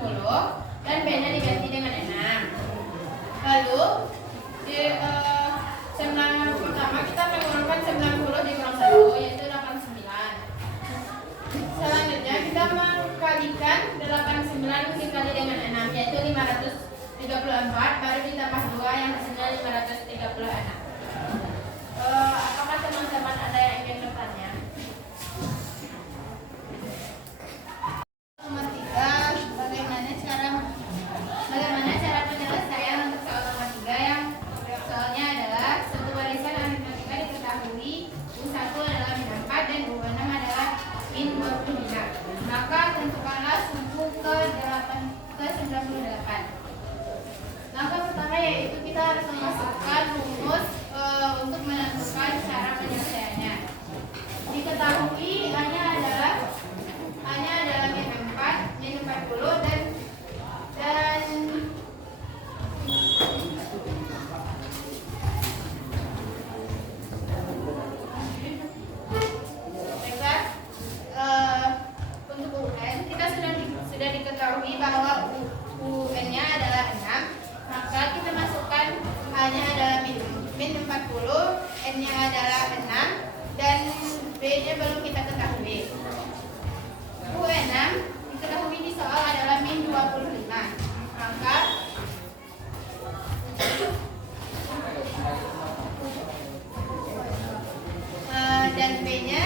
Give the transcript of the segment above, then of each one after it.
90 dan B-nya diganti dengan 6. Lalu di pertama kita mengurutkan 90 dikurang 1 yaitu 89. Selanjutnya kita mengkalikan 89 dikali dengan 6 yaitu 534, baru ditambah 2 yang hasilnya 536. Apakah teman-teman ada yang ingin bertanya? Nomor 3, bagaimana cara penyelesaian untuk soal nomor 3 yang soalnya adalah satu barisan aritmatika diketahui U1 adalah min 4 dan U6 adalah min 25. Maka tentukanlah suku ke 98. Langkah pertama yaitu kita harus memasukkan rumus untuk menentukan cara penyelesaiannya. Diketahui A-nya adalah min 4, min 40 dan untuk UN kita sudah diketahui bahwa UN-nya adalah 6, maka kita masukkan A-nya adalah min 40, N-nya adalah 6, dan B-nya belum kita ketahui. UN6 diketahui di soal adalah min 25, maka dan B-nya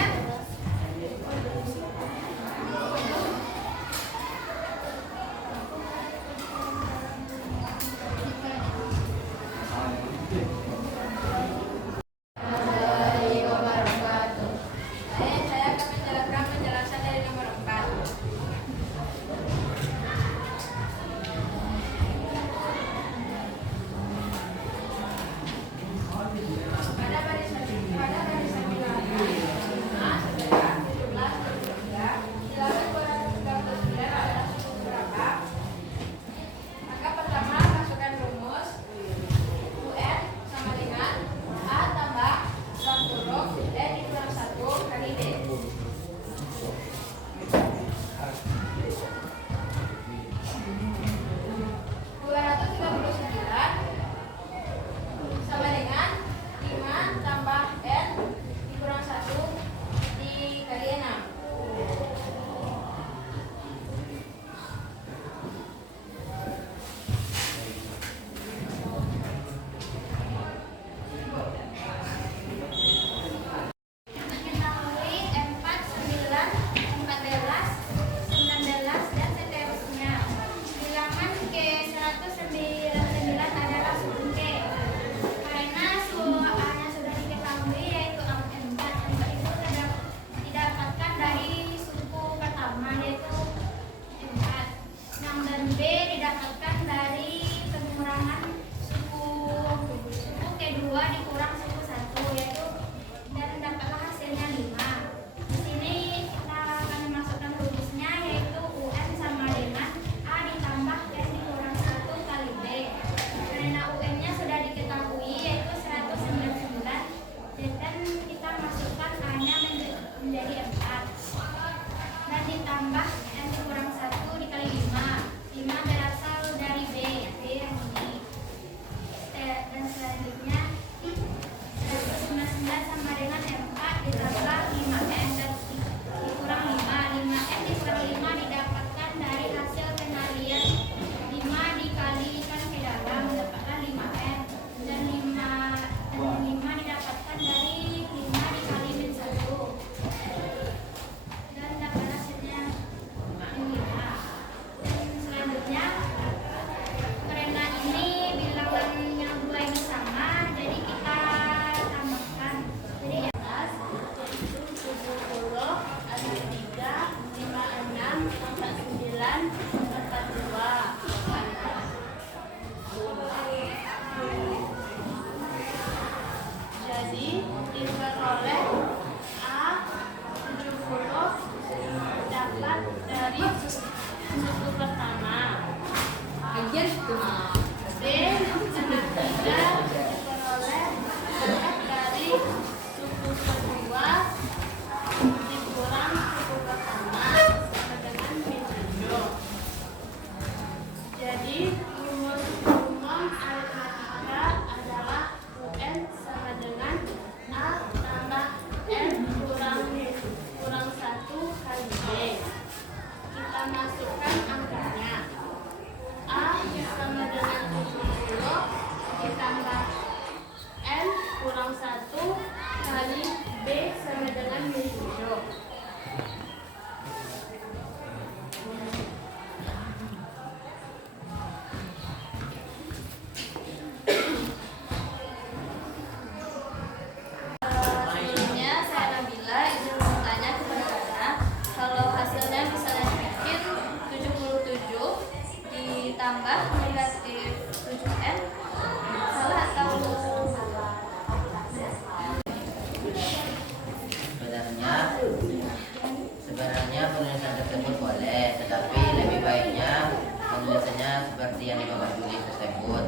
Sebenarnya penulisan tersebut boleh, tetapi lebih baiknya penulisannya seperti yang di Bapak tulis tersebut,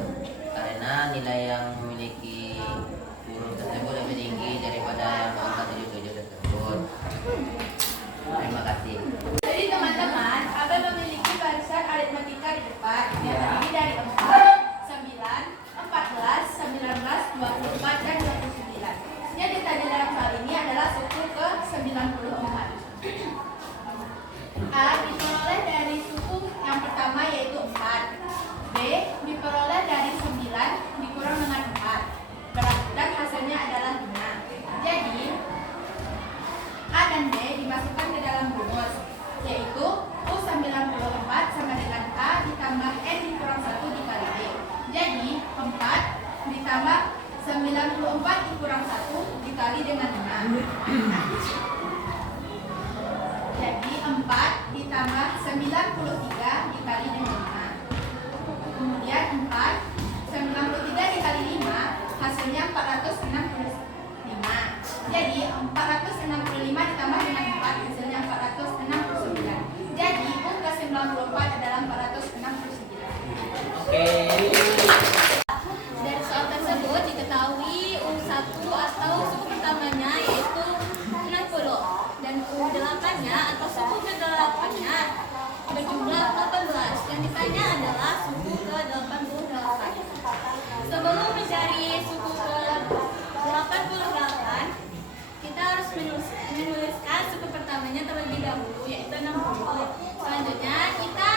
karena nilai yang memiliki huruf tersebut lebih tinggi daripada yang angka 77 tersebut. Terima kasih. Jadi teman-teman, Abel memiliki barisan aritmatika di depan yang terdiri dari 4, 9, 14, 19, 24, dan 29. Yang ditanya dalam hal ini adalah suku ke 94. A diperoleh dari suku yang pertama yaitu 4. B diperoleh dari 9 dikurang dengan 4. Dan hasilnya adalah 5. Jadi A dan B dimasukkan ke dalam rumus, yaitu U94 sama dengan A ditambah N dikurang 1 dikali B. Jadi 4 ditambah 94 dikurang 1 dikali dengan 5. Jadi 4 ditambah 93 dikali dengan 5. Kemudian 93 dikali 5 hasilnya 465. Jadi 465 ditambah dengan 4 hasilnya 469. Jadi U ke 94 adalah 469. Oke. Dari soal tersebut diketahui U1 atau suku pertamanya yaitu 60 dan U8-nya atau suku ke-8-nya berjumlah 18. Yang ditanya adalah suku ke-88. Sebelum mencari suku ke-88, kita harus menuliskan suku pertamanya terlebih dahulu yaitu 60. Selanjutnya kita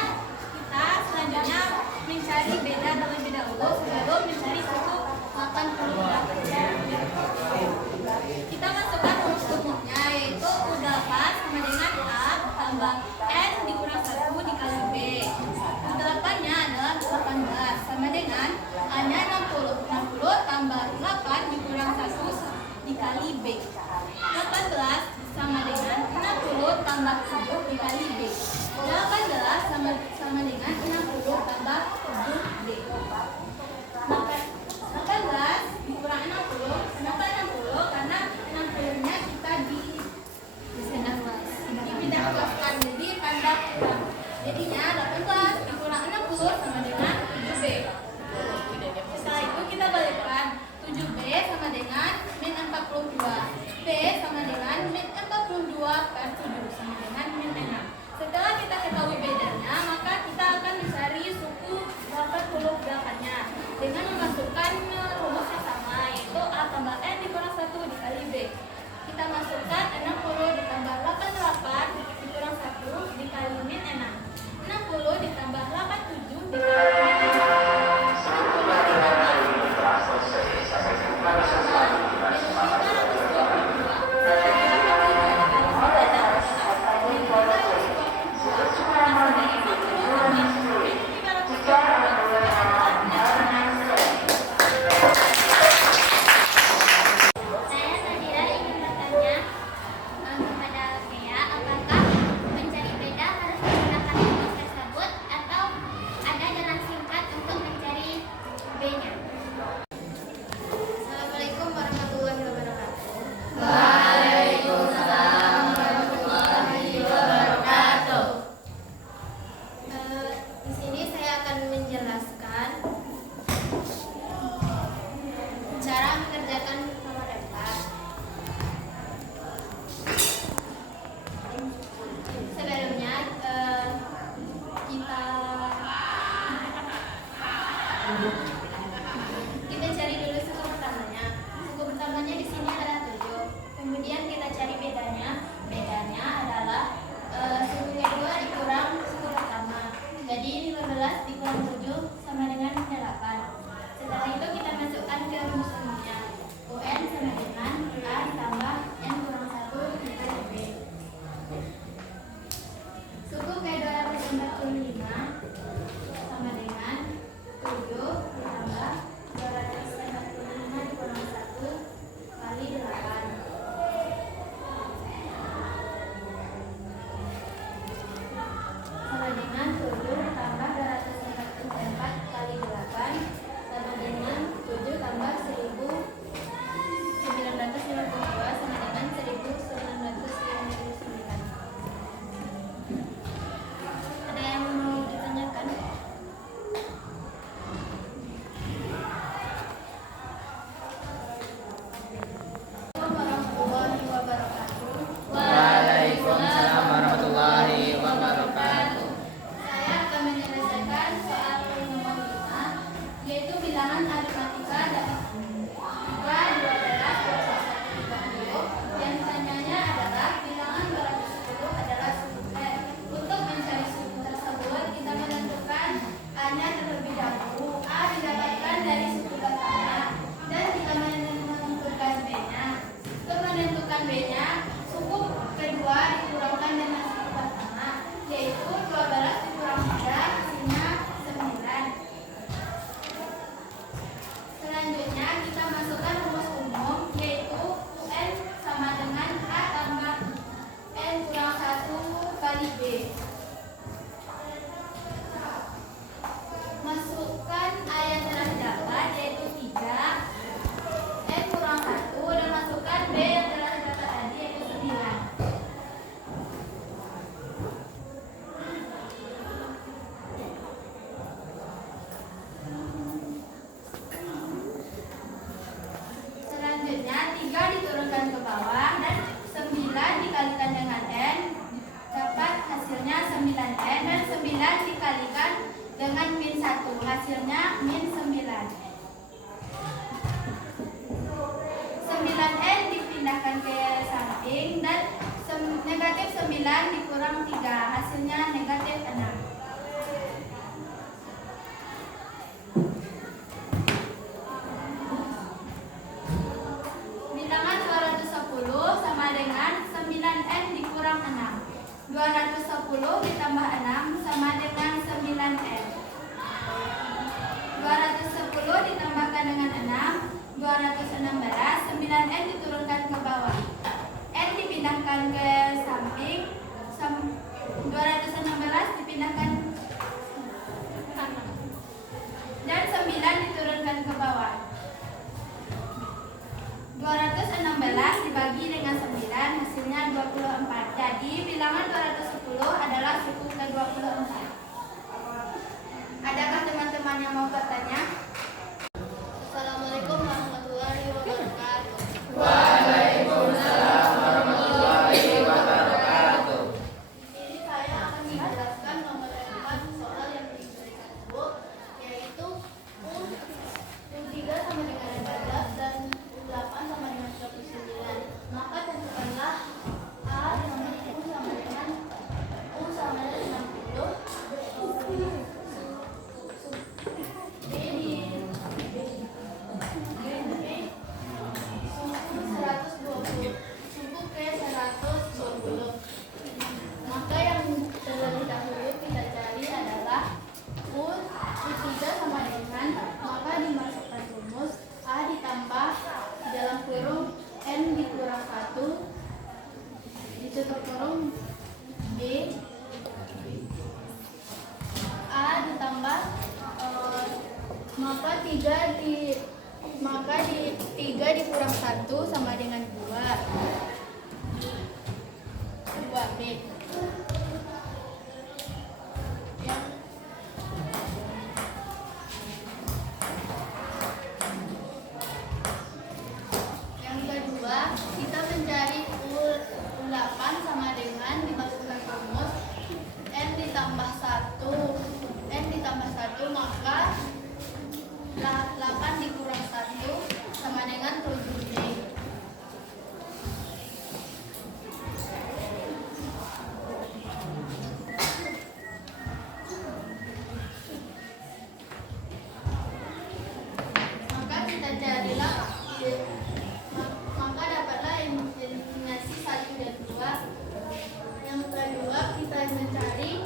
selanjutnya mencari beda terlebih dahulu sebelum mencari suku 88. Kita masukkan rumus-rumusnya yaitu U8 sama dengan A tambah N dikurang 1 dikali B. U8-nya adalah 18 sama dengan A-nya 60. 60 tambah 8 dikurang 1 dikali B. 18 sama dengan 60 tambah 7 dikali B. 18 sama dengan 60 tambah 7B. Maka 18 dikurang 60, kenapa 60? Karena 60-nya kita dipindah kelaskan, jadi tanda kurang. Jadinya 18 dikurang 60 sama dengan 7B. Setelah itu kita balikkan 7B sama dengan min 42. B sama dengan min 42 per 7 sama dengan min 6. Setelah kita ketahui bedanya, maka kita akan mencari suku 88-nya dengan memasukkan rumus yang sama, yaitu A tambah N dikurang 1 dikali B. Kita masukkan 60 ditambah 88 dikurang 1 dikali min 6. 60 ditambah 87 dikali min 6. Kita cari dulu suku pertamanya. Suku pertamanya di sini adalah 7. Kemudian kita cari bedanya. Bedanya adalah suku kedua dikurang suku pertama. Jadi 15 dikurang 7 sama dengan 8. Setelah itu kita masukkan ke rumus-rumusnya. UN sama dengan A ditambah N kurang 1 dikali B. Suku ke-245 sama dengan 7 ditambah 245 dikurang 1 kali 8. Sama dengan 7 tambah 244 kali 8 sama dengan 7 tambah 1000 Negatif 9 dikurang 3, hasilnya negatif 6. Bilangan 210 sama dengan 9n dikurang 6. 210 ditambah 6 sama dengan 9n. 210 ditambahkan dengan 6, 216, 9n diturunkan ke bawah. N dipindahkan ke samping, 216 dipindahkan kanan. Dan 9 diturunkan ke bawah. 216 dibagi dengan 9, hasilnya 24. Jadi bilangan 210 adalah suku ke-24. Adakah teman-teman yang mau bertanya? Assalamualaikum warahmatullahi wabarakatuh. Waalaikumsalam warahmatullahi wabarakatuh. Ini saya akan menjelaskan nomor 4 soal yang diberikan ibu, yaitu U3 sama dengan 14 dan U8 sama dengan 39. Maka tentukanlah A sama U sama dengan U sama dengan 60. Maka yang terlebih dahulu kita cari adalah U3 sama dengan, maka dimasukkan rumus A ditambah dalam kurung N dikurang 1 ditutup kurung B A ditambah maka 3 dikurang 1 sama dengan 2B. Yang kedua, kita mencari U8 sama dengan dimasukkan rumus N ditambah 1 maka 8 dikurang 1 sama dengan 7B. Maka kita carilah, maka dapatlah eliminasi 1 dan 2. Yang kedua kita mencari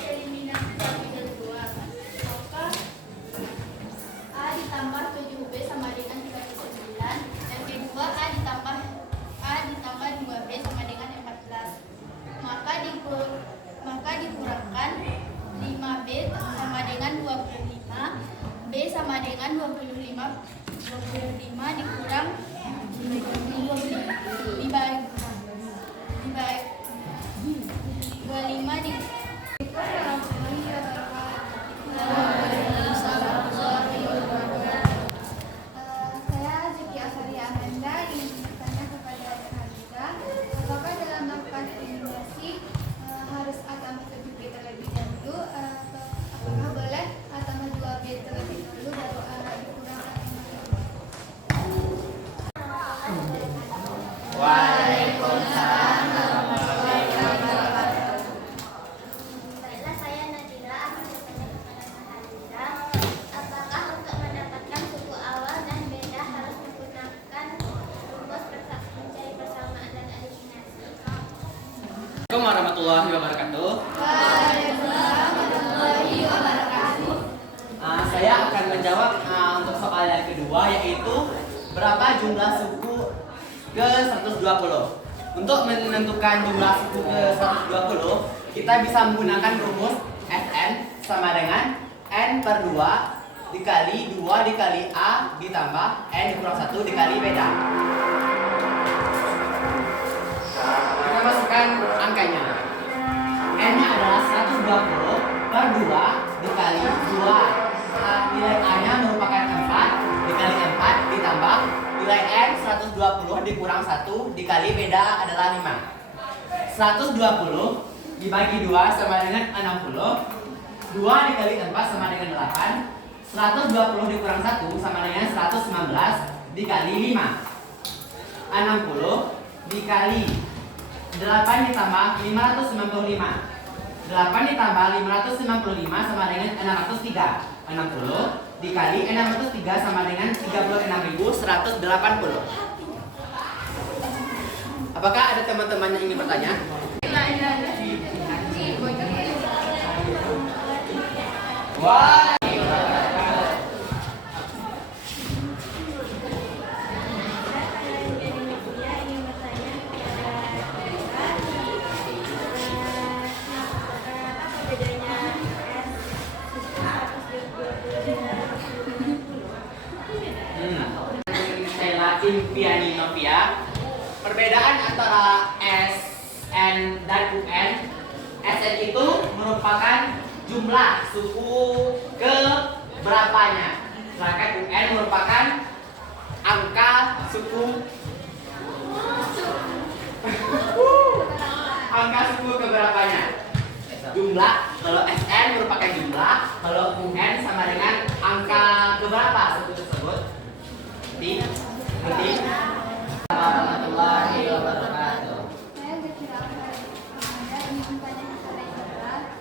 eliminasi 1 dan 2. Maka A ditambah 7B sama dengan 39. Yang kedua A ditambah 2B sama dengan 14. Maka dikurangkan 5B sama dengan 25. B sama dengan 25 dikurang 25 di saya Ziki Asaria Amanda ingin bertanya kepada Hamida, apakah dalam melakukan eliminasi harus A tambah 7B terlebih dahulu atau apakah boleh A tambah 2B terlebih dahulu baru A dikurang A tambah 2B? Waalaikumsalam. Baiklah, saya Nadira akan bertanya kepada Hamida, apakah untuk mendapatkan suku awal dan beda harus menggunakan rumus mencari persamaan dan eliminasi? Assalamualaikum warahmatullahi wabarakatuh. Waalaikumsalam warahmatullahi wabarakatuh. Saya akan menjawab untuk soal yang kedua, yaitu berapa jumlah suku ke 120. Untuk menentukan jumlah suku ke 120, kita bisa menggunakan rumus Fn sama dengan N per 2 dikali 2 dikali A ditambah N kurang 1 dikali beda. Kita masukkan angkanya. N-nya adalah 120 per 2 dikali 2. Nilai A-nya merupakan 4 dikali 4 ditambah nilai N 120 dikurang 1 dikali beda adalah 5. 120 dibagi 2 sama dengan 60. 2 dikali 4 sama dengan 8. 120 dikurang 1 sama dengan 119 dikali 5. 60 dikali 8 ditambah 595. 8 ditambah 595 sama dengan 603. 60 dikali 603 sama dengan 36.180. Apakah ada teman-teman yang ingin bertanya? Wah. Impiani Novia. Perbedaan antara SN dan UN. SN itu merupakan jumlah suku ke berapanya, sedangkan UN merupakan angka suku angka suku ke berapanya. Jumlah, kalau SN merupakan jumlah, kalau UN sama dengan angka ke berapa suku tersebut. Nanti warahmatullahi wabarakatuh. Saya Zakira Amanda ingin bertanya kepada Indra,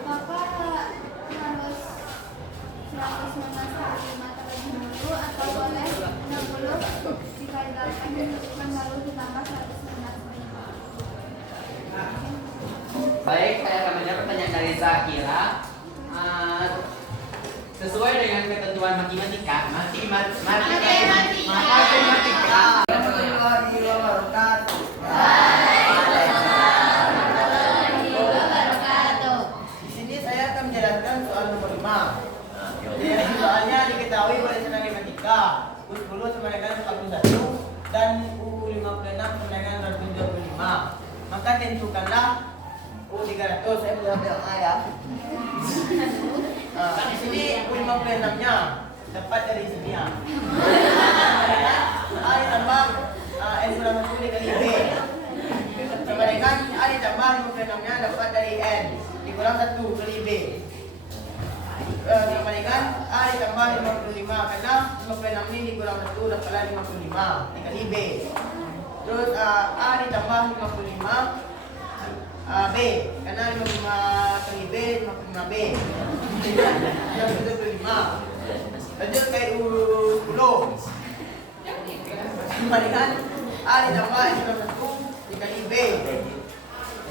apakah harus 119 kali 5 terlebih dahulu atau boleh 60 dikali 8 yang lalu ditambah 119? Baik, saya akan menjawab pertanyaan dari Zakira. Sesuai dengan ketentuan matematika, matematika. Warahmatullahi wabarakatuh. Di sini saya akan menjelaskan soal nomor 5. Jadi soalnya diketahui oleh senang matematika U10 sama dengan 41 dan U56 sama dengan 125. Maka tentukanlah U300. Saya sudah bilang A ya. Di sini U56-nya dapat dari sini ya. A ditambah N kurang 1 dikali B sama dengan A ditambah 56-nya dapat dari N dikurang 1 kali B sama dengan A ditambah 55 karena 56 ini dikurang 1 dapatlah 55 dikali B. Terus A ditambah 55 B karena 55 kali B 55B 75. Lanjut ke U10 sama dengan A ditambah N kurang 1 dikali B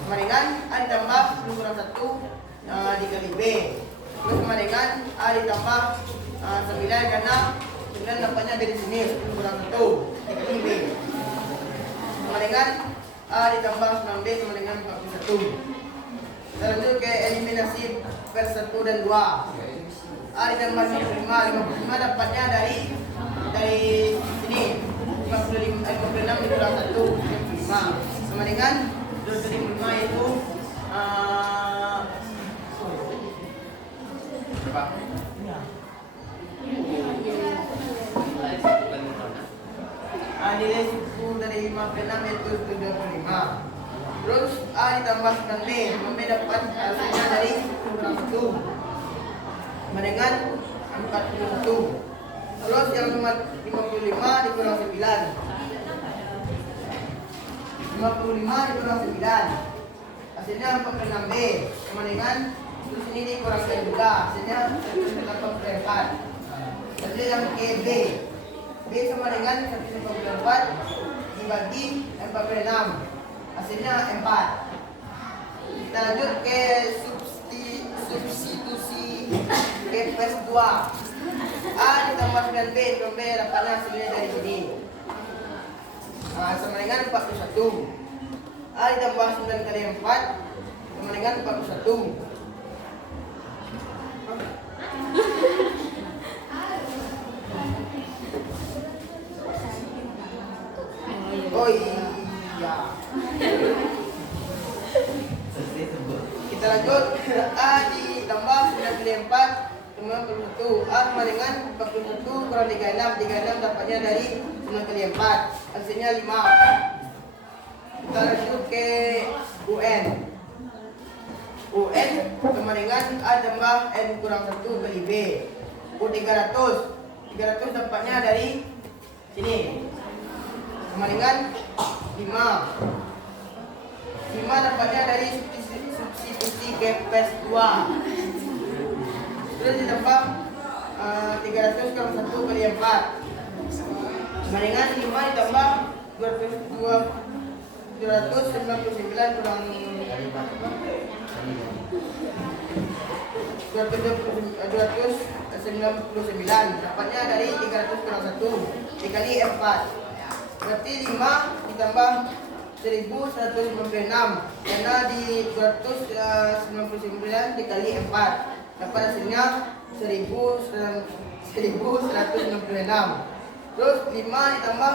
sama dengan A ditambah 10 kurang 1 dikali B. Terus sama dengan A ditambah 9 karena 9 dapatnya dari sini 10 kurang 1 dikali B sama dengan A ditambah 9B sama dengan 41. Kita lanjut ke eliminasi per 1 dan 2. A ditambah 55 dapatnya dari sini 56 dikurang 1 55 sama dengan 255 itu nilai suku dari 56 yaitu 25. Terus A ditambah 9B, 9B dapat hasilnya dari 10 kurang 1 sama dengan 41. Terus yang nomor 55 dikurang 9. 55 dikurang 9 hasilnya 46B sama dengan terus ini dikurang 9 juga hasilnya 144. Jadi yang ke B sama dengan 144 dibagi 46 hasilnya 4. Kita lanjut ke substitusi ke plus 2. A ditambah 9B, 9B dapatnya hasilnya dari sini sama dengan 41. A ditambah 9 kali 4 sama dengan 41. Oh iya. Kita lanjut. A ditambah 9 kali 4 sama 41. A sama dengan 41 kurang 36. 36 dapatnya dari 9 kali 4 hasilnya 5. Kita lanjut ke UN. UN kemaringan A tambah N kurang 1 kali B. U300 dapatnya dari sini. Kemaringan 5 dapatnya dari substitusi kepes 2. Terus ditambah 300 kurang 1 kali 4. Kemaringan 5 ditambah 299 kurang 299 dapatnya dari 300 kurang 1 dikali 4. Berarti 5 ditambah 1156 karena di 299 dikali 4 dapat hasilnya 1166. Terus 5 ditambah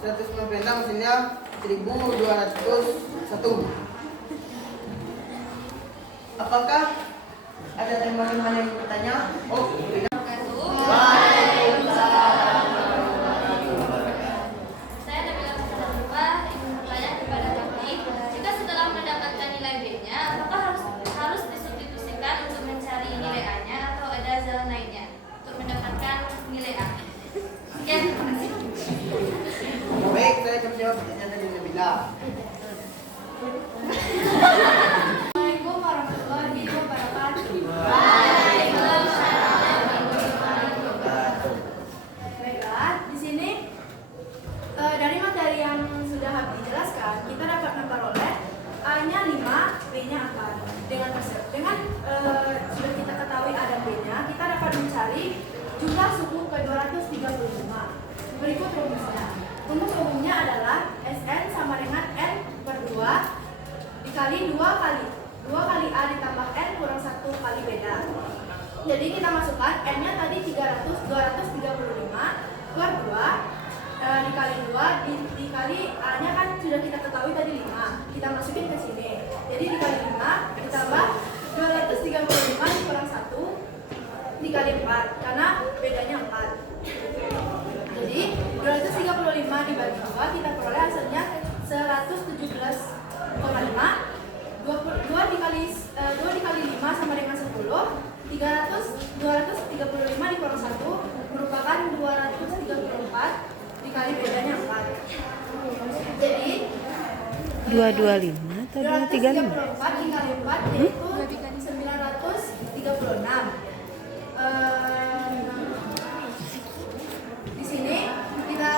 1196 hasilnya 1201. Apakah ada teman-teman yang bertanya? Oh, Saya Nabila Mustafa ingin bertanya kepada kami, jika setelah mendapatkan nilai B-nya, apakah harus disubstitusikan untuk mencari nilai A-nya atau ada jalan lainnya untuk mendapatkan nilai A? Sekian, terima kasih. baik, saya akan menjawab pertanyaan dari Nabila. Assalamualaikum warahmatullahi wabarakatuh. Baiklah, di sini dari materi yang sudah Habib jelaskan, kita dapat memperoleh A-nya 5, B-nya 4. Dengan sudah kita ketahui A dan B-nya, kita dapat mencari jumlah suku ke 235. Berikut rumusnya. Rumus umumnya adalah Sn sama dengan N per 2 dikali 2 kali A ditambah N kurang 1 kali beda. Jadi kita masukkan N-nya tadi 235 per 2 dikali 2 dikali A-nya kan sudah kita ketahui tadi 5. Kita masukin ke sini. Jadi dikali 5 ditambah 235 dikurang 1 dikali 4 karena bedanya 4. Jadi 235 dibagi 2 kita peroleh hasilnya 117,5. 2 dikali 5 sama dengan 10. 235 dikurang 1 merupakan 234 dikali bedanya 4. Jadi 225 atau 235? 234 dikali 4 yaitu 936. Di sini kita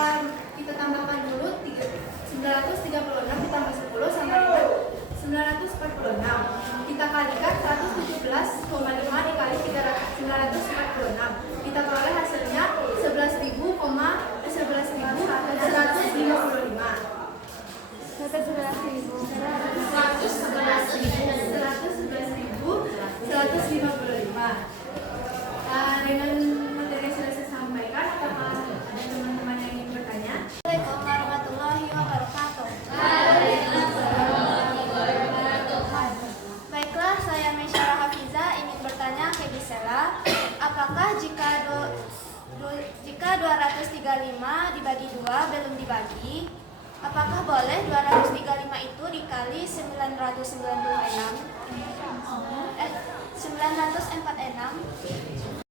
tambahkan dulu 936 ditambah 10 sama dengan 946. Kita kalikan 117,5 dikali 946. Kita peroleh hasilnya 111.155. Dengan materi yang sudah saya sampaikan, apakah ada teman-teman yang ingin bertanya? Assalamualaikum warahmatullahi wabarakatuh. Baiklah, saya Mesyara Hafiza ingin bertanya ke Gisela, apakah jika 235 dibagi 2 belum dibagi, apakah boleh 235 itu dikali 946?